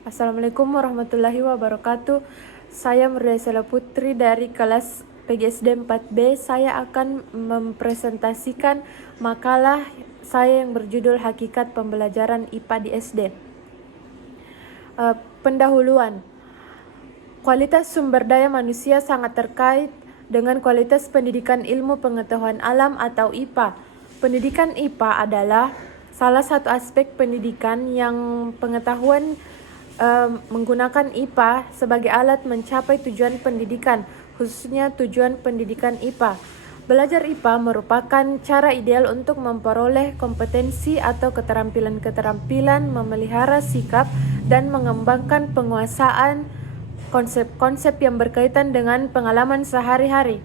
Assalamualaikum warahmatullahi wabarakatuh. Saya Murday Sela Putri dari kelas PGSD 4B. Saya akan mempresentasikan makalah saya yang berjudul Hakikat Pembelajaran IPA di SD. Pendahuluan. Kualitas sumber daya manusia sangat terkait dengan kualitas pendidikan ilmu pengetahuan alam atau IPA. Pendidikan IPA adalah salah satu aspek pendidikan yang pengetahuan menggunakan IPA sebagai alat mencapai tujuan pendidikan, khususnya tujuan pendidikan IPA. Belajar IPA merupakan cara ideal untuk memperoleh kompetensi atau keterampilan-keterampilan, memelihara sikap, dan mengembangkan penguasaan konsep-konsep yang berkaitan dengan pengalaman sehari-hari.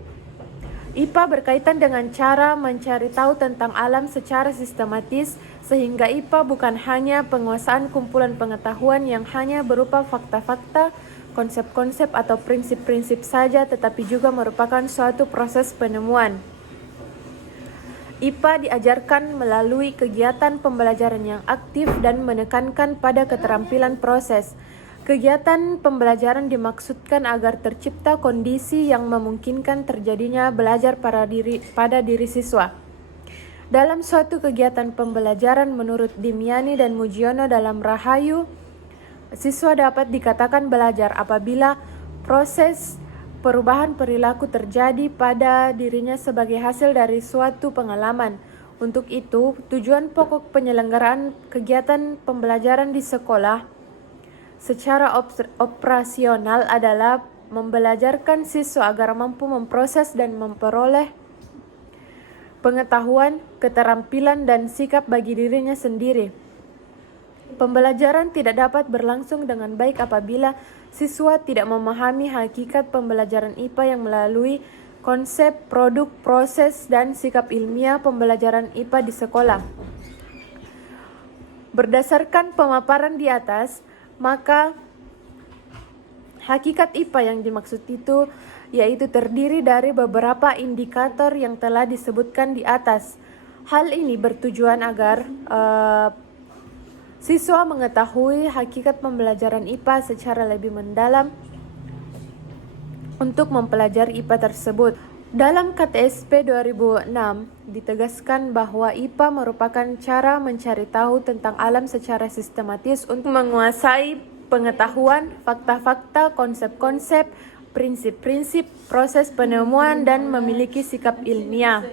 IPA berkaitan dengan cara mencari tahu tentang alam secara sistematis, sehingga IPA bukan hanya penguasaan kumpulan pengetahuan yang hanya berupa fakta-fakta, konsep-konsep atau prinsip-prinsip saja, tetapi juga merupakan suatu proses penemuan. IPA diajarkan melalui kegiatan pembelajaran yang aktif dan menekankan pada keterampilan proses. Kegiatan pembelajaran dimaksudkan agar tercipta kondisi yang memungkinkan terjadinya belajar pada diri siswa. Dalam suatu kegiatan pembelajaran menurut Dimiani dan Mujiono dalam Rahayu, siswa dapat dikatakan belajar apabila proses perubahan perilaku terjadi pada dirinya sebagai hasil dari suatu pengalaman. Untuk itu, tujuan pokok penyelenggaraan kegiatan pembelajaran di sekolah secara operasional adalah membelajarkan siswa agar mampu memproses dan memperoleh pengetahuan, keterampilan, dan sikap bagi dirinya sendiri. Pembelajaran tidak dapat berlangsung dengan baik apabila siswa tidak memahami hakikat pembelajaran IPA yang melalui konsep, produk, proses, dan sikap ilmiah pembelajaran IPA di sekolah. Berdasarkan pemaparan di atas, maka hakikat IPA yang dimaksud itu yaitu terdiri dari beberapa indikator yang telah disebutkan di atas. Hal ini bertujuan agar siswa mengetahui hakikat pembelajaran IPA secara lebih mendalam untuk mempelajari IPA tersebut. Dalam KTSP 2006 ditegaskan bahwa IPA merupakan cara mencari tahu tentang alam secara sistematis untuk menguasai pengetahuan, fakta-fakta, konsep-konsep, prinsip-prinsip, proses penemuan, dan memiliki sikap ilmiah.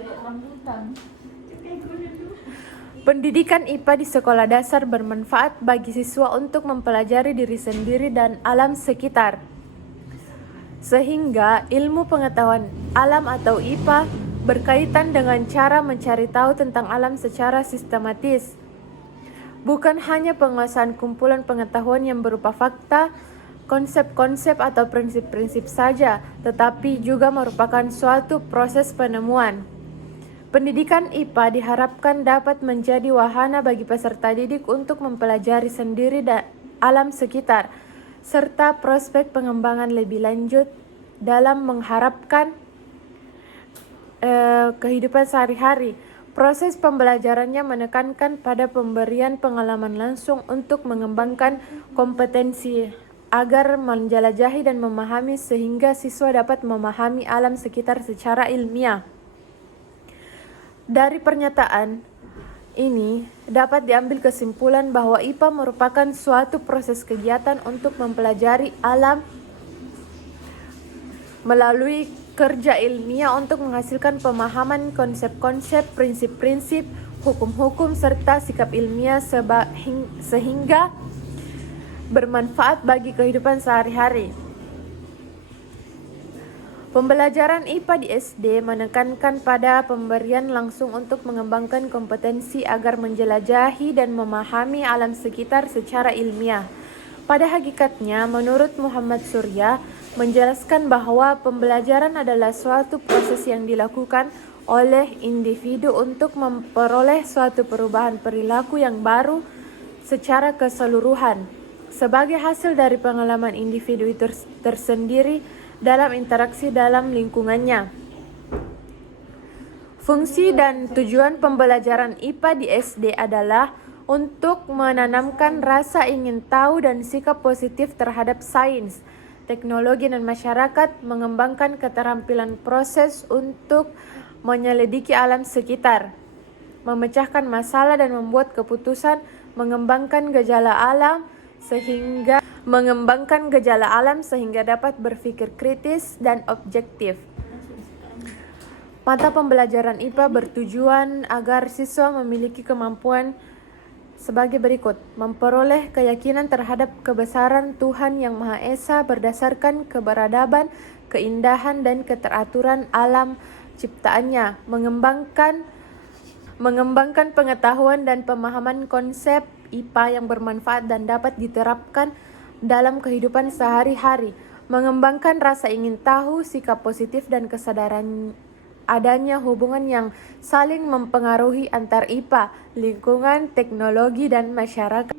Pendidikan IPA di sekolah dasar bermanfaat bagi siswa untuk mempelajari diri sendiri dan alam sekitar, sehingga ilmu pengetahuan alam atau IPA berkaitan dengan cara mencari tahu tentang alam secara sistematis. Bukan hanya penguasaan kumpulan pengetahuan yang berupa fakta, konsep-konsep atau prinsip-prinsip saja, tetapi juga merupakan suatu proses penemuan. Pendidikan IPA diharapkan dapat menjadi wahana bagi peserta didik untuk mempelajari sendiri alam sekitar, serta prospek pengembangan lebih lanjut dalam mengharapkan kehidupan sehari-hari. Proses pembelajarannya menekankan pada pemberian pengalaman langsung untuk mengembangkan kompetensi agar menjelajahi dan memahami sehingga siswa dapat memahami alam sekitar secara ilmiah. Dari pernyataan ini dapat diambil kesimpulan bahwa IPA merupakan suatu proses kegiatan untuk mempelajari alam melalui kerja ilmiah untuk menghasilkan pemahaman konsep-konsep, prinsip-prinsip, hukum-hukum, serta sikap ilmiah sehingga bermanfaat bagi kehidupan sehari-hari. Pembelajaran IPA di SD menekankan pada pemberian langsung untuk mengembangkan kompetensi agar menjelajahi dan memahami alam sekitar secara ilmiah. Pada hakikatnya, menurut Muhammad Surya, menjelaskan bahwa pembelajaran adalah suatu proses yang dilakukan oleh individu untuk memperoleh suatu perubahan perilaku yang baru secara keseluruhan, sebagai hasil dari pengalaman individu itu tersendiri dalam interaksi dalam lingkungannya. Fungsi dan tujuan pembelajaran IPA di SD adalah untuk menanamkan rasa ingin tahu dan sikap positif terhadap sains, teknologi, dan masyarakat, mengembangkan keterampilan proses untuk menyelidiki alam sekitar, memecahkan masalah dan membuat keputusan, mengembangkan gejala alam sehingga dapat berpikir kritis dan objektif. Mata pembelajaran IPA bertujuan agar siswa memiliki kemampuan sebagai berikut: memperoleh keyakinan terhadap kebesaran Tuhan Yang Maha Esa berdasarkan keberadaban, keindahan, dan keteraturan alam ciptaannya, mengembangkan pengetahuan dan pemahaman konsep IPA yang bermanfaat dan dapat diterapkan dalam kehidupan sehari-hari, mengembangkan rasa ingin tahu, sikap positif, dan kesadaran adanya hubungan yang saling mempengaruhi antar IPA, lingkungan, teknologi, dan masyarakat,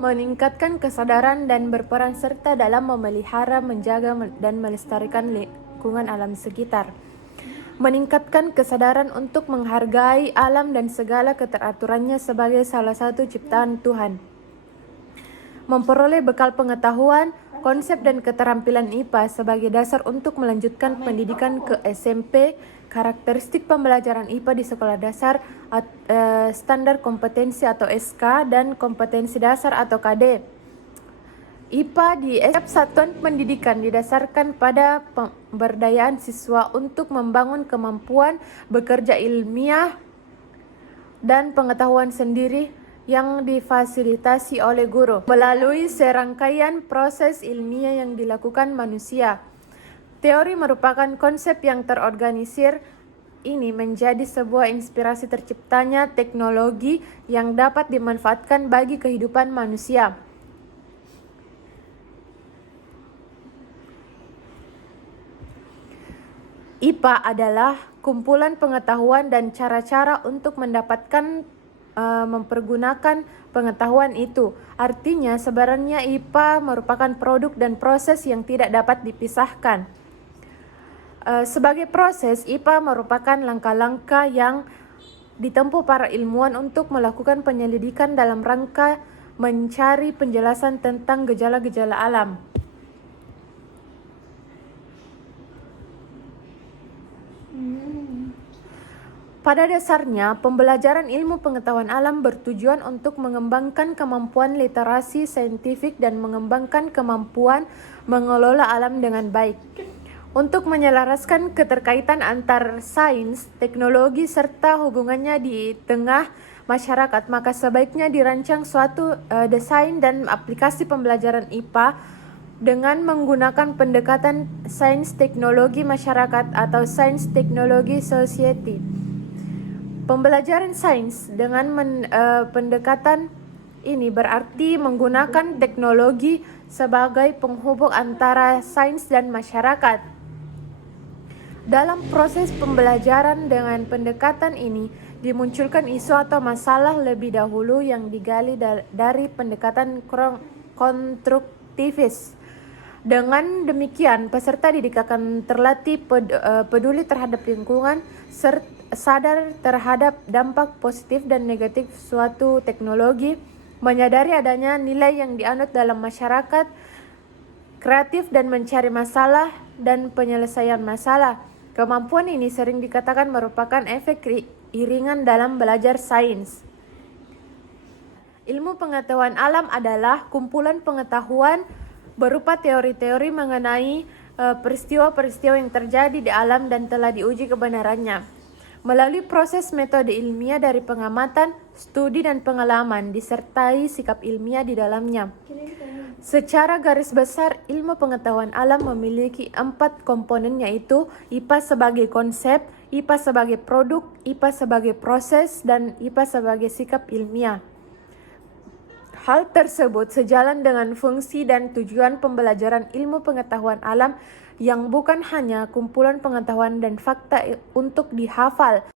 meningkatkan kesadaran dan berperan serta dalam memelihara, menjaga, dan melestarikan lingkungan alam sekitar, meningkatkan kesadaran untuk menghargai alam dan segala keteraturannya sebagai salah satu ciptaan Tuhan, memperoleh bekal pengetahuan, konsep, dan keterampilan IPA sebagai dasar untuk melanjutkan pendidikan ke SMP. Karakteristik pembelajaran IPA di sekolah dasar, standar kompetensi atau SK, dan kompetensi dasar atau KD. IPA di setiap satuan pendidikan didasarkan pada pemberdayaan siswa untuk membangun kemampuan bekerja ilmiah dan pengetahuan sendiri yang difasilitasi oleh guru melalui serangkaian proses ilmiah yang dilakukan manusia. Teori merupakan konsep yang terorganisir. Ini menjadi sebuah inspirasi terciptanya teknologi yang dapat dimanfaatkan bagi kehidupan manusia. IPA adalah kumpulan pengetahuan dan cara-cara untuk mempergunakan pengetahuan itu. Artinya, sebenarnya IPA merupakan produk dan proses yang tidak dapat dipisahkan. Sebagai proses, IPA merupakan langkah-langkah yang ditempuh para ilmuwan untuk melakukan penyelidikan dalam rangka mencari penjelasan tentang gejala-gejala alam. Pada dasarnya, pembelajaran ilmu pengetahuan alam bertujuan untuk mengembangkan kemampuan literasi saintifik dan mengembangkan kemampuan mengelola alam dengan baik. Untuk menyelaraskan keterkaitan antar sains, teknologi, serta hubungannya di tengah masyarakat, maka sebaiknya dirancang suatu desain dan aplikasi pembelajaran IPA dengan menggunakan pendekatan sains teknologi masyarakat atau sains teknologi society. Pembelajaran sains dengan pendekatan ini berarti menggunakan teknologi sebagai penghubung antara sains dan masyarakat. Dalam proses pembelajaran dengan pendekatan ini, dimunculkan isu atau masalah lebih dahulu yang digali dari pendekatan konstruktivis. Dengan demikian, peserta didik akan terlatih peduli terhadap lingkungan, sadar terhadap dampak positif dan negatif suatu teknologi, menyadari adanya nilai yang dianut dalam masyarakat, kreatif dan mencari masalah dan penyelesaian masalah. Kemampuan ini sering dikatakan merupakan efek iringan dalam belajar sains. Ilmu pengetahuan alam adalah kumpulan pengetahuan berupa teori-teori mengenai peristiwa-peristiwa yang terjadi di alam dan telah diuji kebenarannya. Melalui proses metode ilmiah dari pengamatan, studi, dan pengalaman, disertai sikap ilmiah di dalamnya. Secara garis besar, ilmu pengetahuan alam memiliki 4 komponen, yaitu IPA sebagai konsep, IPA sebagai produk, IPA sebagai proses, dan IPA sebagai sikap ilmiah. Hal tersebut sejalan dengan fungsi dan tujuan pembelajaran ilmu pengetahuan alam yang bukan hanya kumpulan pengetahuan dan fakta untuk dihafal,